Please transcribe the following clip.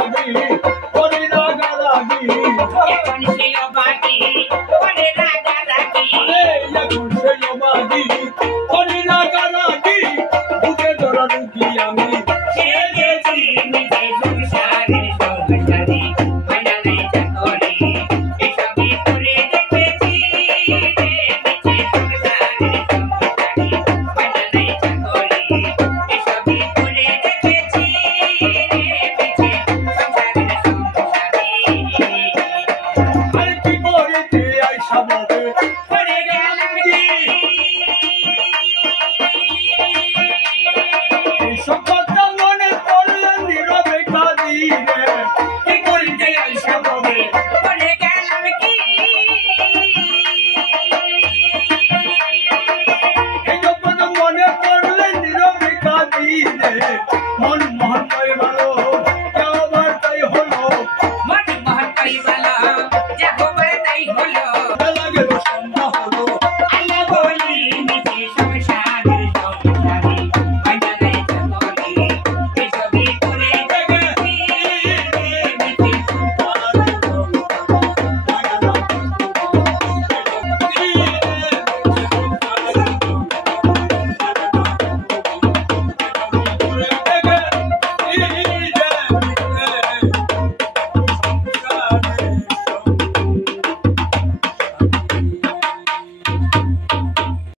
রাগারাগি করে রাগারাগি এখন সেই অবাগি করে রাগারাগি এখন সেই অবাগি করে রাগারাগি বুকে ধরা রুগী আমি সেজেছি নিজে সংসারে সংসারে মানালে চাকরি এসবই করে দেখেছি রে নিজে সংসারে সংসারে মানালে চাকরি এসবই করে দেখেছি রে নিজে সংসারে সংসারে আর কি করিতে আইসা বলে করে গেলাম কি এইসব কথা মনে পড়লে নীরবে কাঁদি রে কি করিতে আইসা বলে করে গেলাম কি এইসব কথা মনে পড়লে নীরবে কাঁদি রে মন